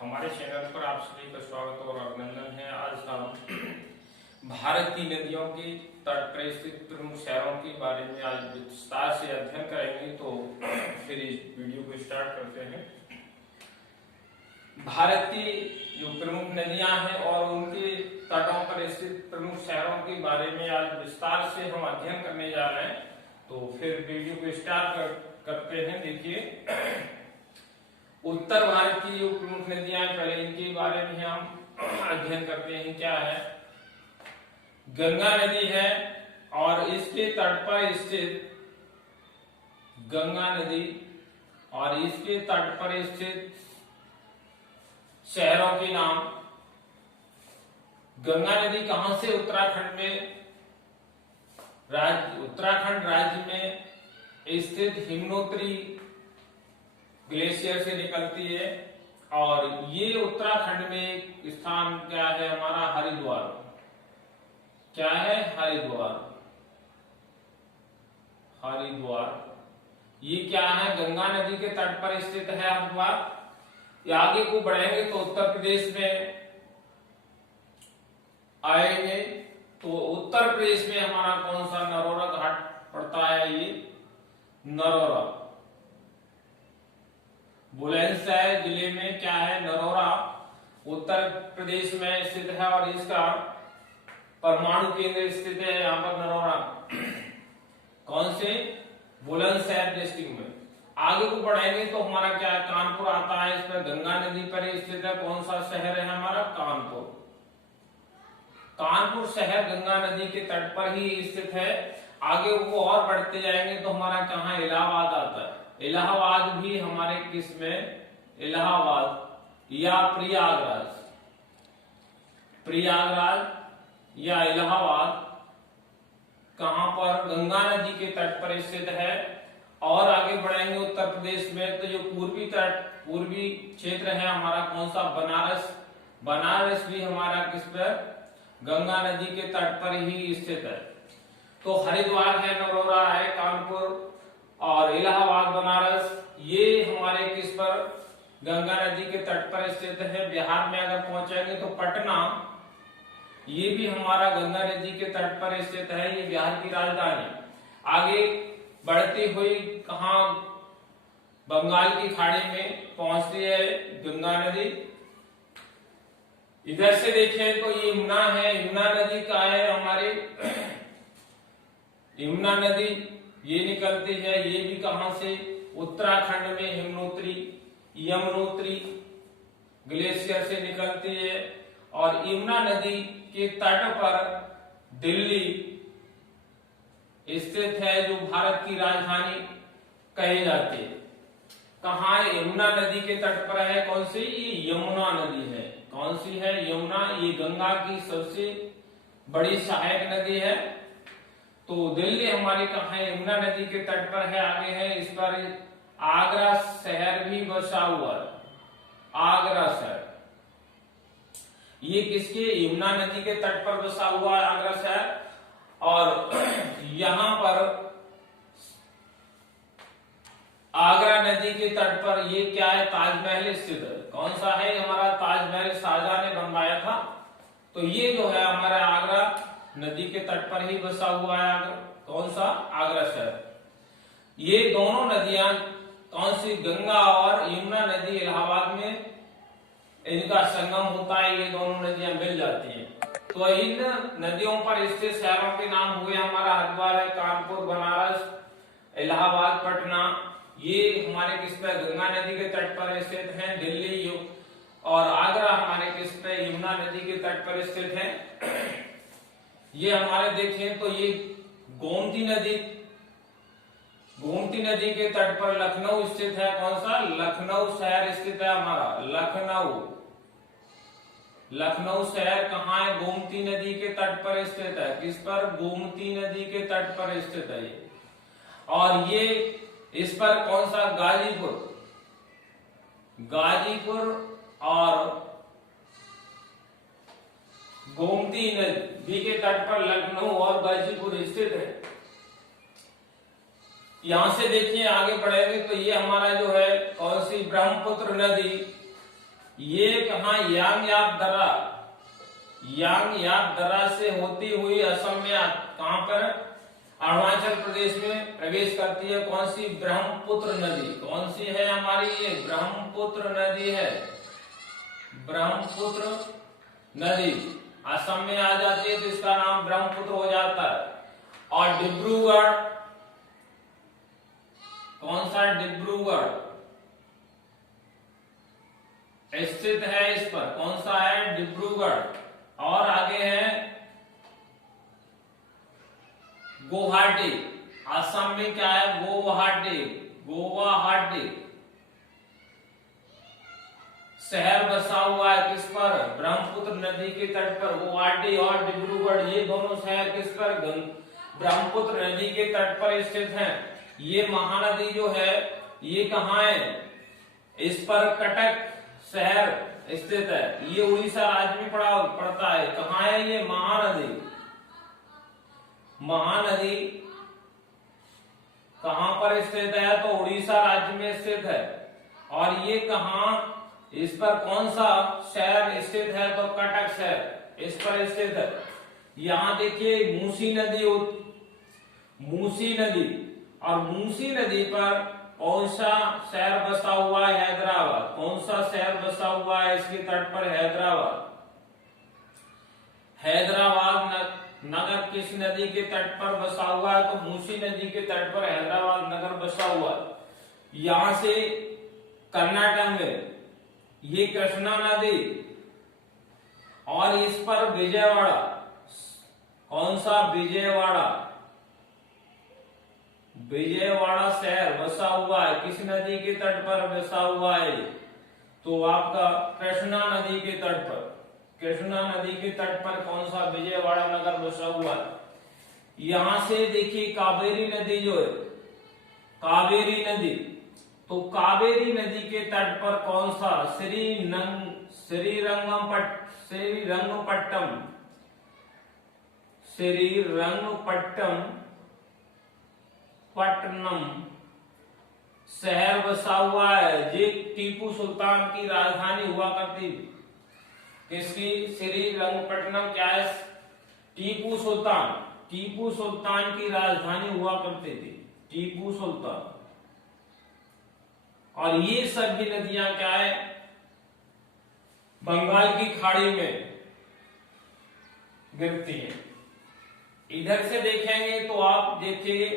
हमारे चैनल पर आप सभी का स्वागत और अभिनंदन है। आज हम भारत की नदियों की तट पर स्थित प्रमुख शहरों के बारे में आज विस्तार से अध्ययन करेंगे। तो फिर इस वीडियो को स्टार्ट करते हैं। भारत की जो प्रमुख नदियां हैं और उनके तटों पर स्थित प्रमुख शहरों के बारे में आज विस्तार से हम अध्ययन करने जा रहे हैं। तो फिर वीडियो को स्टार्ट करते हैं। देखिए, उत्तर भारत की जो प्रमुख नदियां पहले इनके बारे में हम अध्ययन करते हैं। क्या है? गंगा नदी है और इसके तट पर स्थित गंगा नदी और इसके तट पर स्थित शहरों के नाम। गंगा नदी कहां से? उत्तराखंड राज्य में स्थित हिमनोत्री ग्लेशियर से निकलती है। और ये उत्तराखंड में एक स्थान क्या है हमारा? हरिद्वार। क्या है? हरिद्वार। ये क्या है? गंगा नदी के तट पर स्थित है हरिद्वार। आगे को बढ़ेंगे तो उत्तर प्रदेश में आएंगे तो उत्तर प्रदेश में हमारा कौन सा? नरोरा घाट पड़ता है। ये नरोरा बुलंदशहर जिले में क्या है? नरोरा उत्तर प्रदेश में स्थित है और इसका परमाणु केंद्र स्थित है यहाँ पर नरोरा। कौन से? बुलंदशहर डिस्ट्रिक्ट में। आगे को बढ़ेंगे तो हमारा क्या है? कानपुर आता है। इसमें गंगा नदी पर स्थित है। कौन सा शहर है हमारा? कानपुर। कानपुर शहर गंगा नदी के तट पर ही स्थित है। आगे को और बढ़ते जाएंगे तो हमारा कहाँ? इलाहाबाद आता है। इलाहाबाद भी हमारे किस में? इलाहाबाद या प्रयागराज या इलाहाबाद कहां पर? गंगा नदी के तट पर स्थित है। और आगे बढ़ेंगे उत्तर प्रदेश में तो जो पूर्वी क्षेत्र है हमारा कौन सा? बनारस भी हमारा किस पर? गंगा नदी के तट पर ही स्थित है। तो हरिद्वार है, नरोरा है, कानपुर और इलाहाबाद, बनारस, ये हमारे किस पर? गंगा नदी के तट पर स्थित है। बिहार में अगर पहुंचेंगे तो पटना, ये भी हमारा गंगा नदी के तट पर स्थित है। ये बिहार की राजधानी। आगे बढ़ती हुई कहा? बंगाल की खाड़ी में पहुंचती है गंगा नदी। इधर से देखें तो ये यमुना है। यमुना नदी का है हमारे यमुना नदी ये निकलती है। ये भी कहां से? उत्तराखंड में यमुनोत्री ग्लेशियर से निकलती है। और यमुना नदी के तट पर दिल्ली स्थित है जो भारत की राजधानी कही जाती है। कहाँ? यमुना नदी के तट पर है। कौन सी? ये यमुना नदी है। कौन सी है? यमुना। ये गंगा की सबसे बड़ी सहायक नदी है। तो दिल्ली हमारी कहाँ है? यमुना नदी के तट पर है। आगे है इस पर आगरा शहर भी बसा हुआ है। आगरा शहर ये किसके? यमुना नदी के तट पर बसा हुआ है आगरा शहर। और यहां पर आगरा नदी के तट पर ये क्या है? ताजमहल स्थित है। कौन सा है हमारा? ताजमहल शाहजहां ने बनवाया था। तो ये जो है हमारा आगरा नदी के तट पर ही बसा हुआ है। कौन सा? आगरा शहर। ये दोनों नदियां कौन सी? गंगा और यमुना नदी इलाहाबाद में इनका संगम होता है। ये दोनों नदियां मिल जाती हैं। तो इन नदियों पर स्थित शहरों के नाम हुए हमारा हरिद्वार है, कानपुर, बनारस, इलाहाबाद, पटना। ये हमारे किस पे? गंगा नदी के तट पर स्थित हैं। दिल्ली और आगरा हमारे किस पे? यमुना नदी के तट पर स्थित हैं। ये हमारे देखें तो ये गोमती नदी के तट पर लखनऊ स्थित है। कौन सा? लखनऊ शहर स्थित है हमारा। लखनऊ शहर कहाँ है? गोमती नदी के तट पर स्थित है। किस पर? गोमती नदी के तट पर स्थित है ये। और ये इस पर कौन सा? गाजीपुर और गोमती नदी के तट पर लखनऊ और गाजीपुर स्थित है। यहां से देखिए आगे बढ़ेंगे तो ये हमारा जो है कौन सी? ब्रह्मपुत्र नदी ये कहा यांगयाप दर्रा से होती हुई असम में कहां पर अरुणाचल प्रदेश में प्रवेश करती है। कौन सी? ब्रह्मपुत्र नदी। कौन सी है हमारी? ये ब्रह्मपुत्र नदी है। ब्रह्मपुत्र नदी असम में आ जाती है तो इसका नाम ब्रह्मपुत्र हो जाता है। और डिब्रूगढ़, कौन सा? डिब्रूगढ़ स्थित है इस पर। कौन सा है? डिब्रूगढ़। और आगे है गुवाहाटी। असम में क्या है? गुवाहाटी शहर बसा हुआ है किस पर? ब्रह्मपुत्र नदी के तट पर। गुवाहाटी और डिब्रूगढ़ ये दोनों शहर किस पर? ब्रह्मपुत्र नदी के तट पर स्थित हैं। ये महानदी जो है ये कहाँ है? इस पर कटक शहर स्थित है। ये उड़ीसा राज्य में पड़ता है। कहाँ है ये? महानदी कहां पर स्थित है? तो उड़ीसा राज्य में स्थित है। और ये कहां, इस पर कौन सा शहर स्थित है? तो कटक शहर इस पर स्थित है। यहां देखिए मूसी नदी और मूसी नदी पर कौन सा शहर बसा हुआ है? हैदराबाद। कौन सा शहर बसा हुआ है इसके तट पर? हैदराबाद नगर किस नदी के तट पर बसा हुआ है? तो मूसी नदी के तट पर हैदराबाद नगर बसा हुआ है। यहां से कर्नाटक में ये कृष्णा नदी और इस पर विजयवाड़ा। कौन सा? विजयवाड़ा शहर बसा हुआ है। किस नदी के तट पर बसा हुआ है? तो आपका कृष्णा नदी के तट पर। कृष्णा नदी के तट पर कौन सा? विजयवाड़ा नगर बसा हुआ है। यहां से देखिए कावेरी नदी जो है, कावेरी नदी, तो कावेरी नदी के तट पर कौन सा? श्रीरंगपट्टनम शहर बसा हुआ है। ये टीपू सुल्तान की राजधानी हुआ करती थी। किसकी? श्रीरंगपट्टनम क्या है? टीपू सुल्तान की राजधानी हुआ करती थी। टीपू सुल्तान। और ये सभी नदियां क्या है? बंगाल की खाड़ी में गिरती हैं। इधर से देखेंगे तो आप देखिए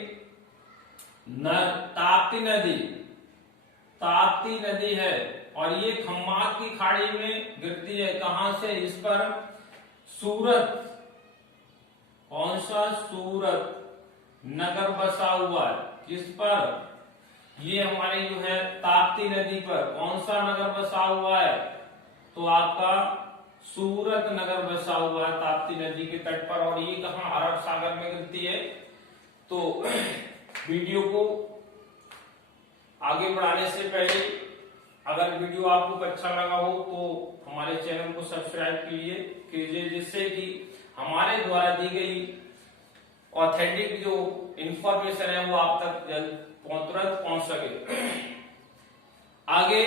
ताप्ती नदी है और ये खम्बात की खाड़ी में गिरती है। कहां से? इस पर सूरत। कौन सा? सूरत नगर बसा हुआ है। किस पर? ये हमारे जो है ताप्ती नदी पर कौन सा नगर बसा हुआ है? तो आपका सूरत नगर बसा हुआ है ताप्ती नदी के तट पर। और ये कहां? अरब सागर में गिरती है। तो वीडियो को आगे बढ़ाने से पहले अगर वीडियो आपको अच्छा लगा हो तो हमारे चैनल को सब्सक्राइब कीजिए जिससे कि हमारे द्वारा दी गई ऑथेंटिक जो इंफॉर्मेशन है वो आप तक तुरंत पहुंच सके। आगे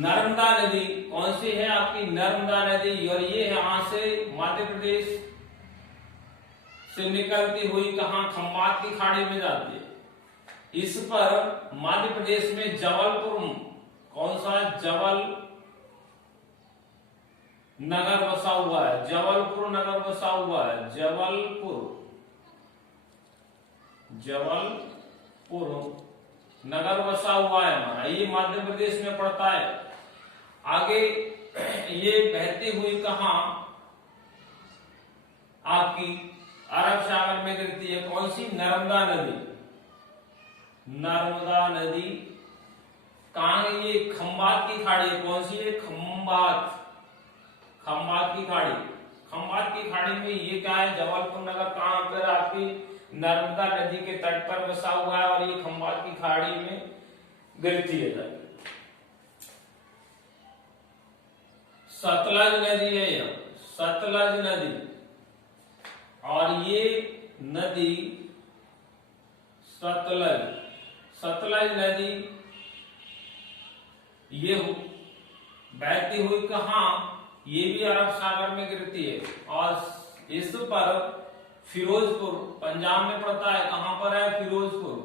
नर्मदा नदी कौन सी है? आपकी नर्मदा नदी। और ये यहां से मध्य प्रदेश से निकलती हुई कहां? खम्बात की खाड़ी में जाती है। इस पर मध्य प्रदेश में जबलपुर, कौन सा? नगर बसा हुआ है। जबलपुर नगर बसा हुआ है। जबलपुर नगर बसा हुआ है हमारा। ये मध्य प्रदेश में पड़ता है। आगे ये बहती हुई कहां? आपकी अरब सागर में गिरती है। कौन सी? नर्मदा नदी। नर्मदा नदी कहां है? ये खम्बात की खाड़ी है। कौन सी है? खम्बात की खाड़ी। खम्बात की खाड़ी में ये क्या है? जबलपुर नगर कहां पर? आपकी नर्मदा नदी के तट पर बसा हुआ है और ये खम्बात की खाड़ी में गिरती है। सतलज नदी है यह, सतलज नदी। और ये नदी सतलज नदी ये बहती हुई कहाँ, ये भी अरब सागर में गिरती है। और इस पर फिरोजपुर पंजाब में पड़ता है। कहां पर है? फिरोजपुर।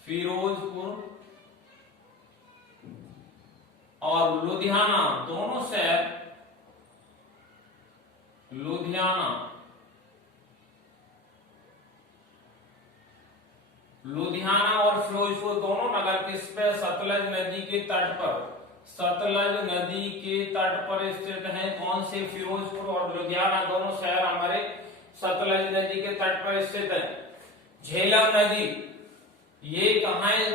फिरोजपुर और लुधियाना दोनों शहर, लुधियाना और फिरोजपुर दोनों नगर किस पे? सतलज नदी के तट पर। सतलज नदी के तट पर स्थित हैं। कौन से? फिरोजपुर और लुधियाना दोनों शहर हमारे सतलज नदी के तट पर स्थित है। झेलम नदी ये कहां है?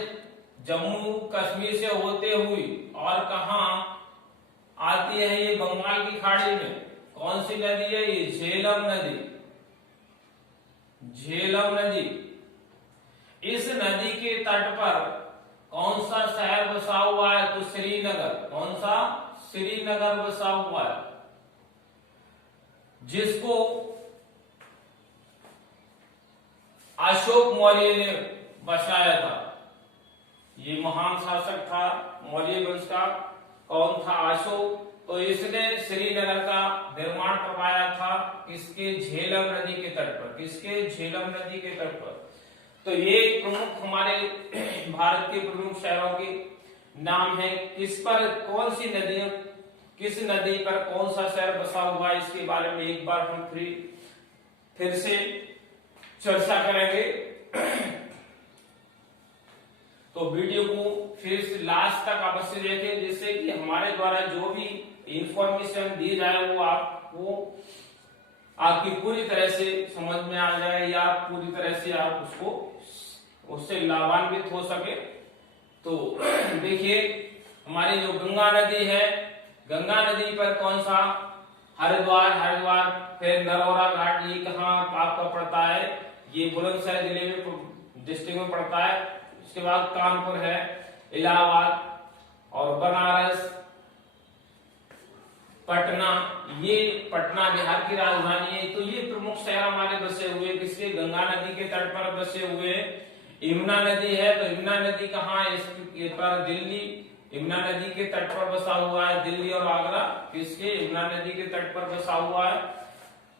जम्मू कश्मीर से होते हुई और कहां आती है? ये बंगाल की खाड़ी में। कौन सी नदी है ये? झेलम नदी। झेलम नदी। इस नदी के तट पर कौन सा शहर बसा हुआ है? तो श्रीनगर। कौन सा? श्रीनगर बसा हुआ है, जिसको अशोक मौर्य ने बसाया था। ये महान शासक था मौर्य वंश का। कौन था? अशोक। तो इसने श्रीनगर का निर्माण करवाया था किसके? झेलम नदी के तट पर। किसके? झेलम नदी के तट पर। तो ये प्रमुख हमारे भारत के प्रमुख शहरों के नाम है। किस पर, कौन सी नदी, किस नदी पर कौन सा शहर बसा हुआ है, इसके बारे में एक बार हम फिर से चर्चा करेंगे। तो वीडियो को फिर से लास्ट तक अवश्य देखें, जिससे कि हमारे द्वारा जो भी इंफॉर्मेशन दी जाए वो आपको आपकी पूरी तरह से समझ में आ जाए, या पूरी तरह से आप उससे लाभान्वित हो सके। तो देखिए, हमारी जो गंगा नदी है, गंगा नदी पर कौन सा? हरिद्वार, फिर नरौरा घाट, ये कहाँ आपका पड़ता है? ये बुलंदशहर जिले में, डिस्ट्रिक्ट में पड़ता है। उसके बाद कानपुर है, इलाहाबाद और बनारस, पटना। ये पटना बिहार की राजधानी है। तो ये प्रमुख शहर हमारे बसे हुए किसके? गंगा नदी के तट पर बसे हुए। यमुना नदी है, तो यमुना नदी कहाँ है? इसके पर दिल्ली, यमुना नदी के तट पर बसा हुआ है। दिल्ली और आगरा किसके? यमुना नदी के तट पर बसा हुआ है।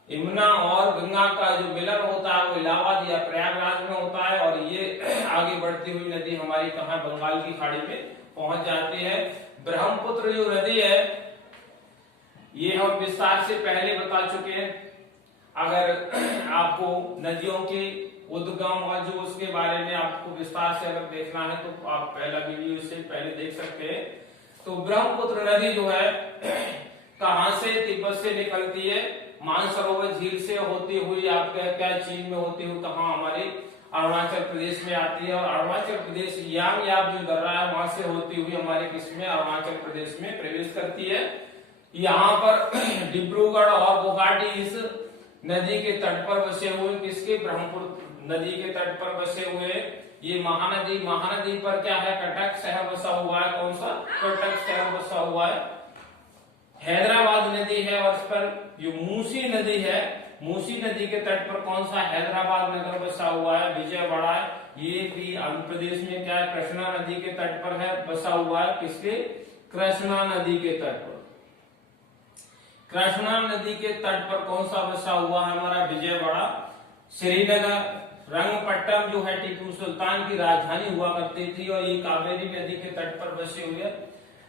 यमुना और गंगा का जो मिलन होता है वो इलाहाबाद या प्रयागराज में होता है। और ये आगे बढ़ती हुई नदी हमारी कहाँ? बंगाल की खाड़ी में पहुंच जाती है। ब्रह्मपुत्र जो नदी है, ये हम विस्तार से पहले बता चुके हैं। अगर आपको नदियों के उद्गम और जो उसके बारे में आपको विस्तार से अगर देखना है तो आप पहला वीडियो से पहले देख सकते हैं। तो ब्रह्मपुत्र नदी जो है कहां से? तिब्बत से निकलती है, मानसरोवर झील से होती हुई आपका क्या चीन में होती हुई कहां? हमारे अरुणाचल प्रदेश में आती है। और अरुणाचल प्रदेश यांग जो दर्रा है वहां से होती हुई हमारे किसमें? अरुणाचल प्रदेश में प्रवेश करती है। यहाँ पर डिब्रूगढ़ और गुवाहाटी इस नदी के तट पर बसे हुए। किसके? ब्रह्मपुत्र नदी के तट पर बसे हुए। ये महानदी पर क्या है? कटक शहर बसा हुआ है। कौन सा? कटक शहर बसा हुआ है। हैदराबाद नदी है और इस पर जो मूसी नदी है, मूसी नदी के तट पर कौन सा? हैदराबाद नगर बसा हुआ है। विजयवाड़ा है, ये भी आंध्र प्रदेश में क्या है? कृष्णा नदी के तट पर है, बसा हुआ है। किसके? कृष्णा नदी के तट पर। कृष्णा नदी के तट पर कौन सा बसा हुआ है? हमारा विजयवाड़ा। श्रीनगर, रंगपट्टम जो है टीपू सुल्तान की राजधानी हुआ करती थी और ये कावेरी नदी के तट पर बसे हुए।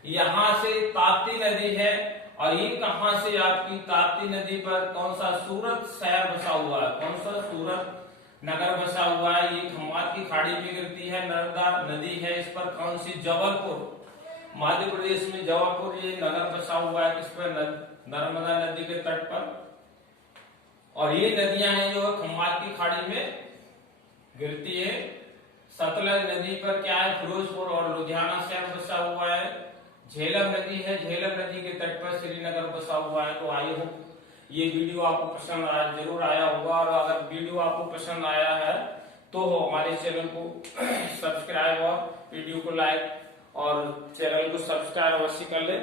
यहाँ से ताप्ती नदी है और ये कहां से? आपकी ताप्ती नदी पर कौन सा? सूरत शहर बसा हुआ है। कौन सा? सूरत नगर बसा हुआ है। ये खम्बात की खाड़ी में गिरती है। नर्मदा नदी है, इस पर कौन सी? जबलपुर, मध्य प्रदेश में जबलपुर ये नगर बसा हुआ है। किस पर? नर्मदा नदी के तट पर। और ये नदियां हैं जो खम्बात की खाड़ी में गिरती है। सतलज नदी पर क्या है? फिरोजपुर और लुधियाना शहर बसा हुआ है। झेलम नदी है, झेलम नदी के तट पर श्रीनगर बसा हुआ है। तो आई होप ये वीडियो आपको पसंद आया, जरूर आया होगा। और अगर वीडियो आपको पसंद आया है तो हमारे चैनल को सब्सक्राइब और वीडियो को लाइक और चैनल को सब्सक्राइब अवश्य कर ले।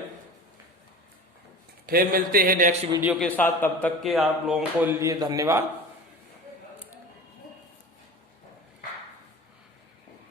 फिर मिलते हैं नेक्स्ट वीडियो के साथ, तब तक के आप लोगों को लिए धन्यवाद।